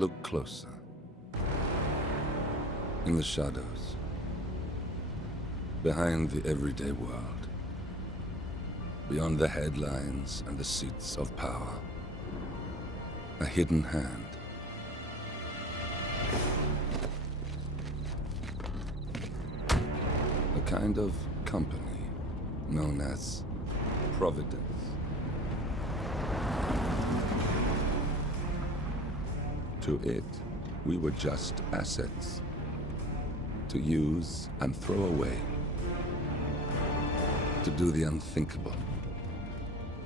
Look closer. In the shadows. Behind the everyday world. Beyond the headlines and the seats of power. A hidden hand. A kind of company known as Providence. To it, we were just assets. To use and throw away. To do the unthinkable.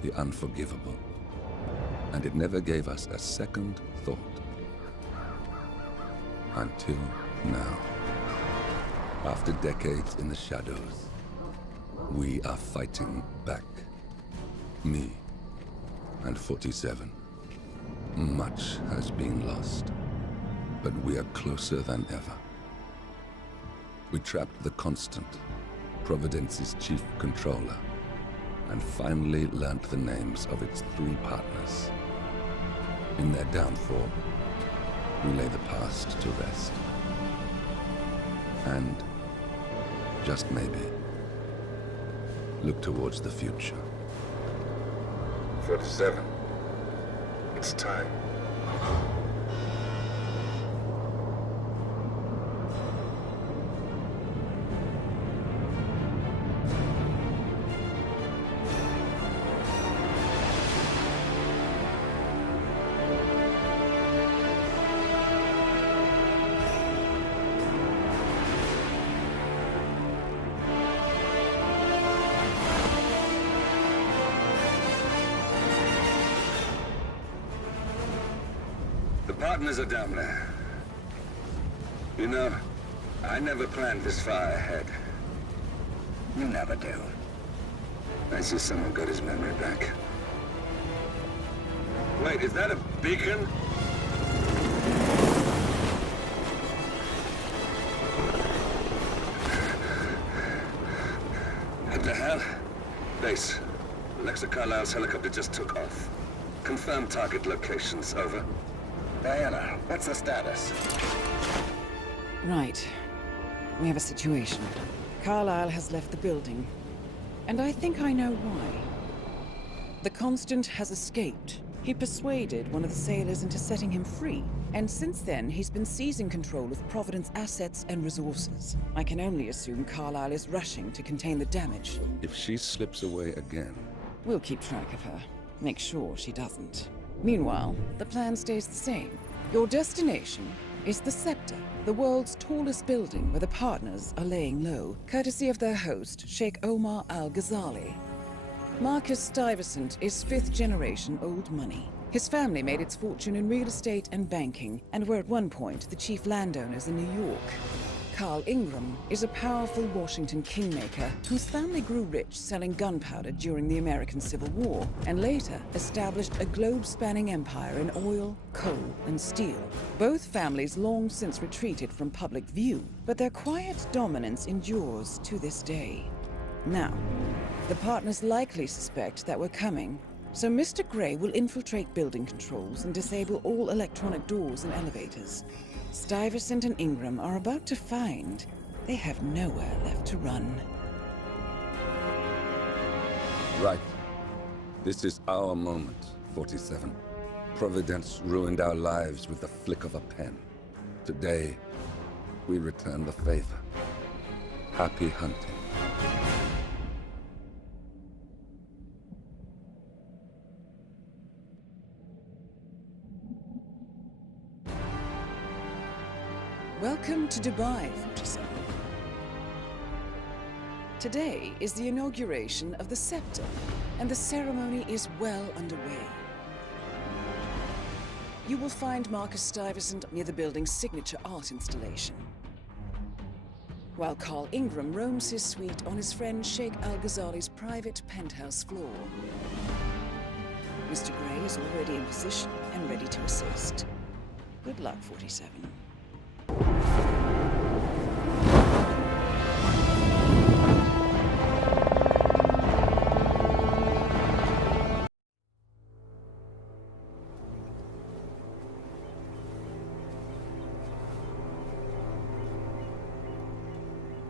The unforgivable. And it never gave us a second thought. Until now. After decades in the shadows, we are fighting back. Me and 47. Much has been lost, but we are closer than ever. We trapped the Constant, Providence's chief controller, and finally learnt the names of its 3 partners. In their downfall, we lay the past to rest. And, just maybe, look towards the future. 47. It's time. Partners are down there. You know, I never planned this far ahead. You never do. I see someone got his memory back. Wait, is that a beacon? What the hell? Base. Alexa Carlisle's helicopter just took off. Confirm target locations, over. Diana, what's the status? Right. We have a situation. Carlisle has left the building. And I think I know why. The Constant has escaped. He persuaded one of the sailors into setting him free. And since then, he's been seizing control of Providence assets and resources. I can only assume Carlisle is rushing to contain the damage. If she slips away again... We'll keep track of her. Make sure she doesn't. Meanwhile, the plan stays the same. Your destination is the Scepter, the world's tallest building where the partners are laying low, courtesy of their host, Sheikh Omar Al-Ghazali. Marcus Stuyvesant is 5th-generation old money. His family made its fortune in real estate and banking, and were at one point the chief landowners in New York. Carl Ingram is a powerful Washington kingmaker whose family grew rich selling gunpowder during the American Civil War, and later established a globe-spanning empire in oil, coal, and steel. Both families long since retreated from public view, but their quiet dominance endures to this day. Now, the partners likely suspect that we're coming, so Mr. Gray will infiltrate building controls and disable all electronic doors and elevators. Stuyvesant and Ingram are about to find they have nowhere left to run. Right. This is our moment, 47. Providence ruined our lives with the flick of a pen. Today, we return the favor. Happy hunting. Welcome to Dubai, 47. Today is the inauguration of the Scepter, and the ceremony is well underway. You will find Marcus Stuyvesant near the building's signature art installation, while Carl Ingram roams his suite on his friend Sheikh Al-Ghazali's private penthouse floor. Mr. Gray is already in position and ready to assist. Good luck, 47.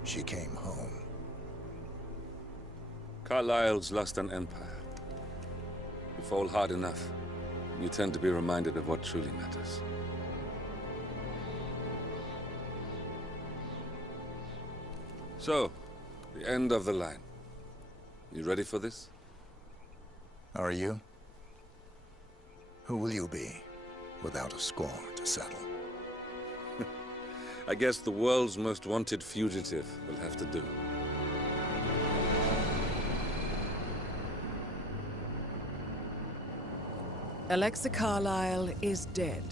she came home. Carlyle's lost an empire. You fall hard enough, you tend to be reminded of what truly matters. So, the end of the line. You ready for this? Are you? Who will you be, without a score to settle? I guess the world's most wanted fugitive will have to do. Alexa Carlyle is dead.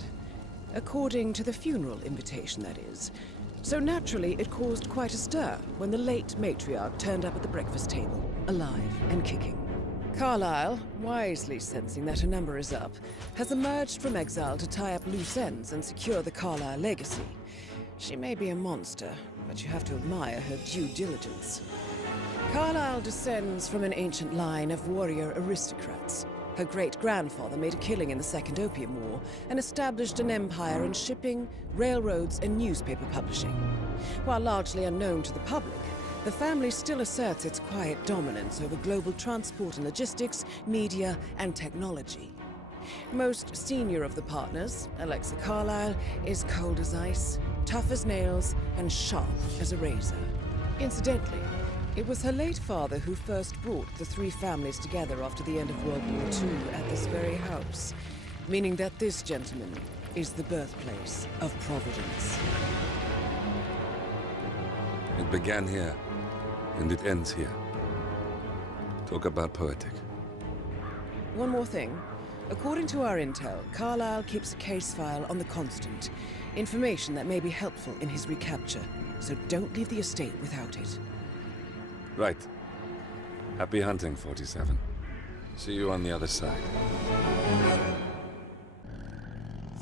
According to the funeral invitation, that is. So naturally, it caused quite a stir when the late matriarch turned up at the breakfast table, alive and kicking. Carlyle, wisely sensing that her number is up, has emerged from exile to tie up loose ends and secure the Carlyle legacy. She may be a monster, but you have to admire her due diligence. Carlyle descends from an ancient line of warrior aristocrats. Her great-grandfather made a killing in the Second Opium War and established an empire in shipping, railroads, and newspaper publishing. While largely unknown to the public, the family still asserts its quiet dominance over global transport and logistics, media, and technology. Most senior of the partners, Alexa Carlyle, is cold as ice, tough as nails, and sharp as a razor. Incidentally, it was her late father who first brought the three families together after the end of World War II at this very house, meaning that this gentleman is the birthplace of Providence. It began here, and it ends here. Talk about poetic. One more thing. According to our intel, Carlyle keeps a case file on the Constant. Information that may be helpful in his recapture, so don't leave the estate without it. Right. Happy hunting, 47. See you on the other side.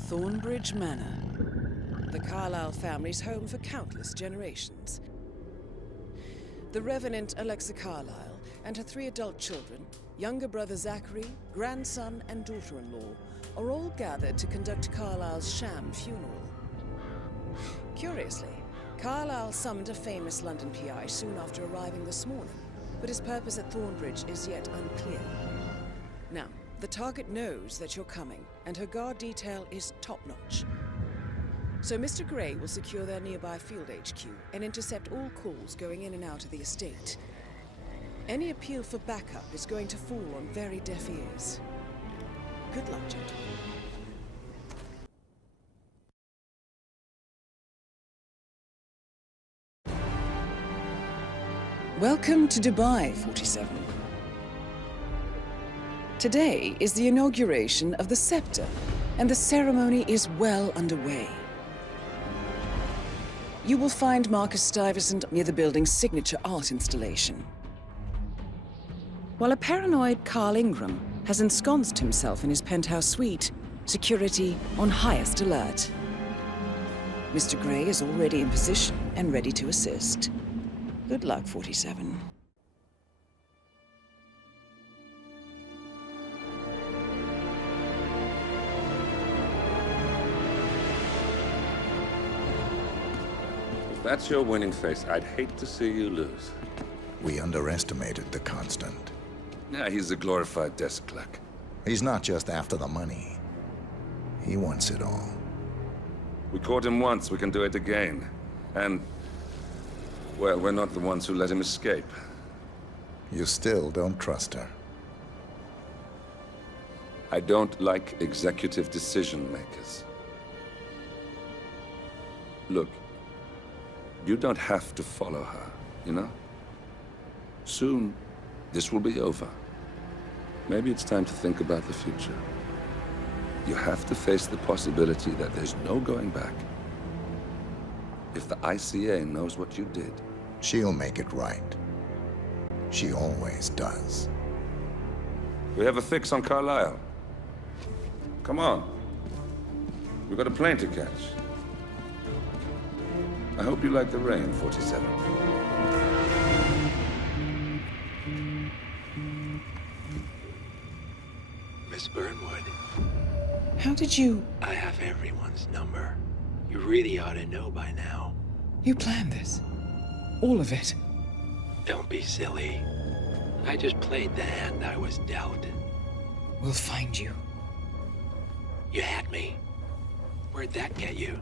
Thornbridge Manor. The Carlyle family's home for countless generations. The Revenant Alexa Carlyle and her 3 adult children, younger brother Zachary, grandson, and daughter-in-law, are all gathered to conduct Carlyle's sham funeral. Curiously, Carlyle summoned a famous London PI soon after arriving this morning, but his purpose at Thornbridge is yet unclear. Now, the target knows that you're coming, and her guard detail is top-notch. So Mr. Gray will secure their nearby field HQ and intercept all calls going in and out of the estate. Any appeal for backup is going to fall on very deaf ears. Good luck, gentlemen. Welcome to Dubai, 47. Today is the inauguration of the scepter, and the ceremony is well underway. You will find Marcus Stuyvesant near the building's signature art installation. While a paranoid Carl Ingram has ensconced himself in his penthouse suite, security on highest alert. Mr. Gray is already in position and ready to assist. Good luck, 47. If that's your winning face, I'd hate to see you lose. We underestimated the Constant. Yeah, he's a glorified desk clerk. He's not just after the money. He wants it all. We caught him once, we can do it again. And, well, we're not the ones who let him escape. You still don't trust her. I don't like executive decision makers. Look, you don't have to follow her, you know? Soon, this will be over. Maybe it's time to think about the future. You have to face the possibility that there's no going back. If the ICA knows what you did, She'll make it right. She always does. we have a fix on Carlisle. Come on. We've got a plane to catch. I hope you like the rain, 47. Miss Burnwood, How did you... I have everyone's number. You really ought to know by now. You planned this? All of it. Don't be silly. I just played the hand I was dealt. We'll find you. You had me. Where'd that get you?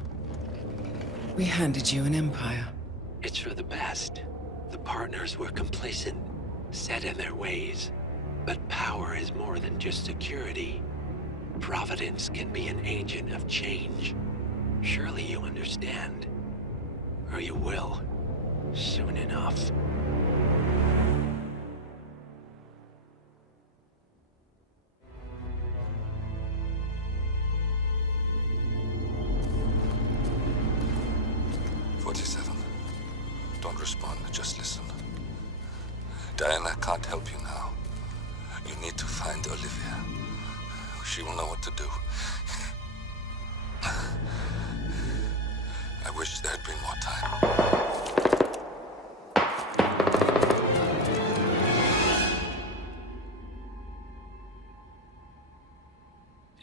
We handed you an empire. It's for the best. The partners were complacent, set in their ways. But power is more than just security. Providence can be an agent of change. Surely you understand. Or you will. Soon enough. Don't respond, just listen. Diana can't help you now. You need to find Olivia. She will know what to do. I wish there had been more time.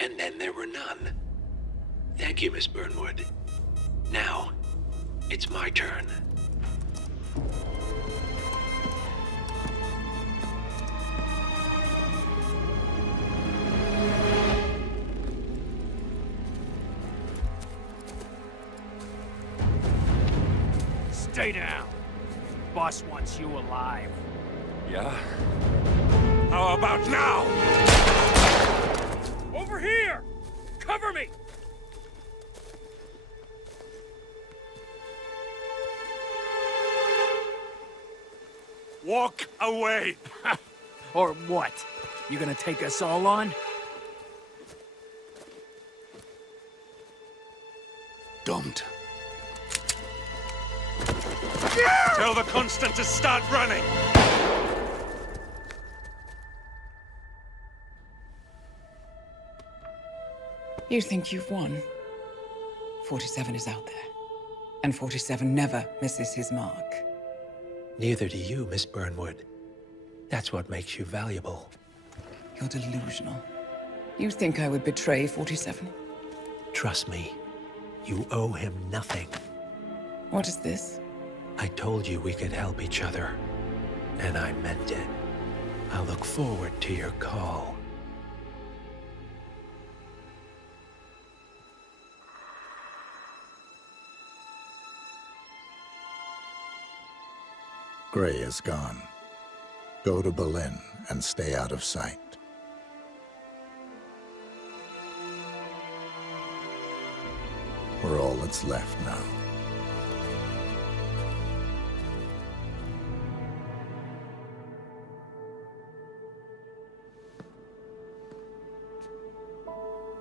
And then there were none. Thank you, Miss Burnwood. Now, it's my turn. Stay down. Boss wants you alive. Yeah? How about now? Over here! Cover me! Walk away! Or what? You gonna take us all on? Don't. Tell the Constant to start running! You think you've won? 47 is out there. And 47 never misses his mark. Neither do you, Miss Burnwood. That's what makes you valuable. You're delusional. You think I would betray 47? Trust me, you owe him nothing. What is this? I told you we could help each other, and I meant it. I look forward to your call. Gray is gone. Go to Berlin and stay out of sight. We're all that's left now.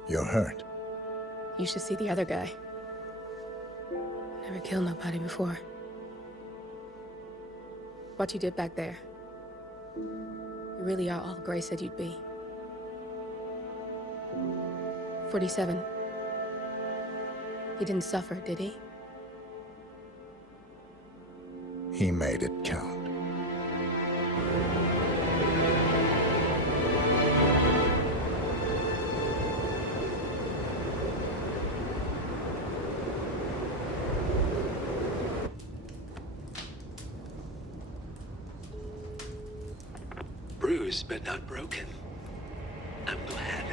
You're hurt. You should see the other guy. Never killed nobody before. What you did back there. You really are all Gray said you'd be. 47. He didn't suffer, did he? He made it count. Bruised but not broken. I'm glad.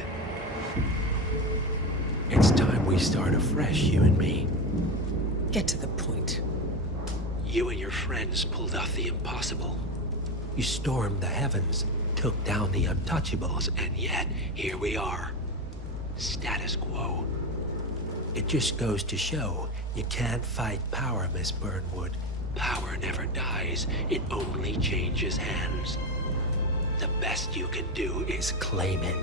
It's time we start afresh, you and me. Get to the point. You and your friends pulled off the impossible. You stormed the heavens, took down the untouchables, and yet, here we are. Status quo. It just goes to show, you can't fight power, Miss Burnwood. Power never dies, it only changes hands. The best you can do is claim it.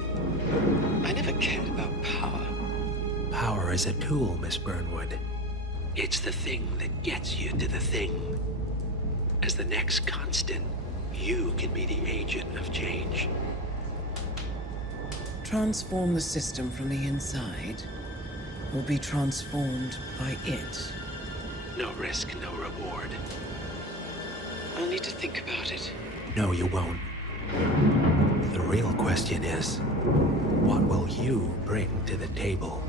I never cared about power. Power is a tool, Miss Burnwood. It's the thing that gets you to the thing. As the next constant, you can be the agent of change. Transform the system from the inside, or be transformed by it. No risk, no reward. I'll need to think about it. No, you won't. The real question is, what will you bring to the table?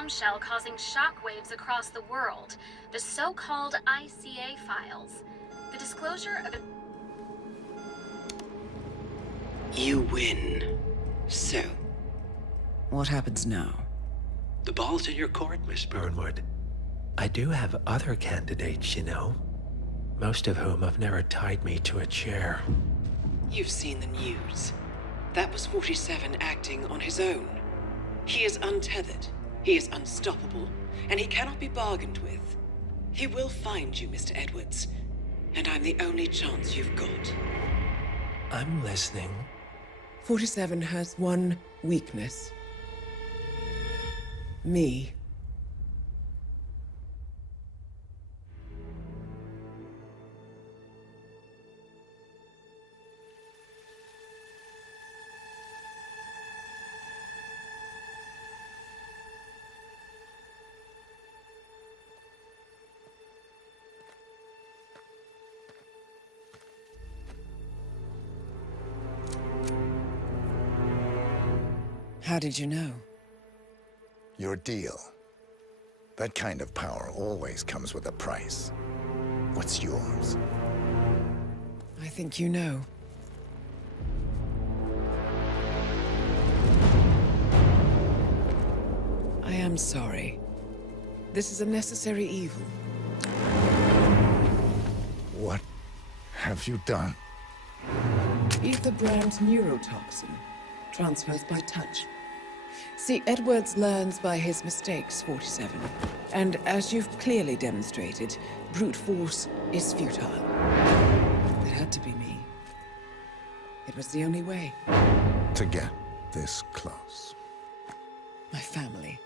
bombshell causing shockwaves across the world. The so-called ICA files. The disclosure of You win. So, what happens now? The ball's in your court, Miss Burnwood. I do have other candidates, you know. Most of whom have never tied me to a chair. You've seen the news. That was 47 acting on his own. He is untethered, he is unstoppable, and he cannot be bargained with. He will find you, Mr. Edwards, and I'm the only chance you've got. I'm listening. 47 has one weakness. Me. How did you know? Your deal. That kind of power always comes with a price. What's yours? I think you know. I am sorry. This is a necessary evil. What have you done? Ether brand neurotoxin transfers by touch. See, Edwards learns by his mistakes, 47. And as you've clearly demonstrated, brute force is futile. It had to be me. It was the only way. To get this close. My family.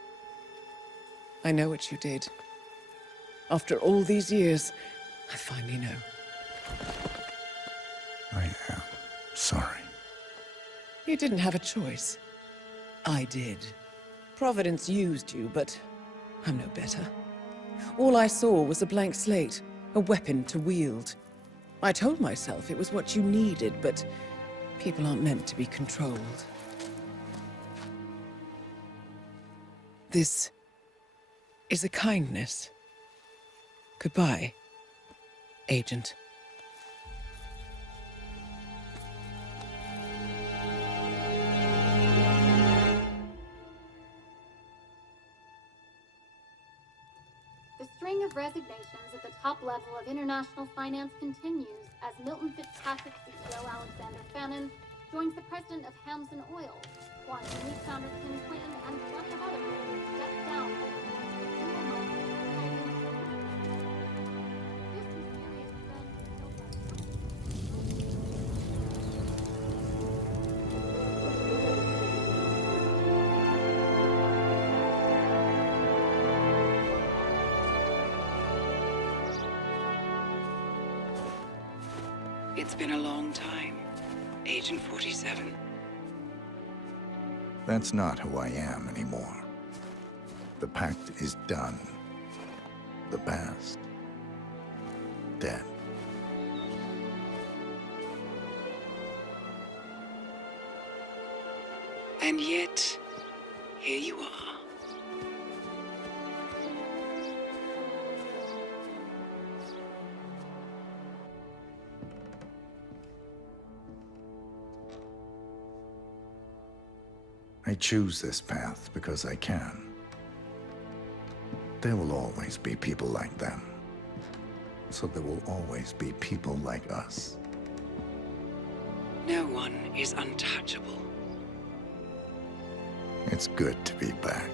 I know what you did. After all these years, I finally know. I am sorry. You didn't have a choice. I did. Providence used you, but I'm no better. All I saw was a blank slate, a weapon to wield. I told myself it was what you needed, but people aren't meant to be controlled. This is a kindness. Goodbye, Agent. The string of resignations at the top level of international finance continues as Milton Fitzpatrick CEO Alexander Fannin joins the president of Hamson Oil, Quantum Leap founder Tim Quinn, and plenty of others step down. It's been a long time, Agent 47. That's not who I am anymore. The pact is done. The past, dead. And yet, here you are. I choose this path because I can. There will always be people like them. So there will always be people like us. No one is untouchable. It's good to be back.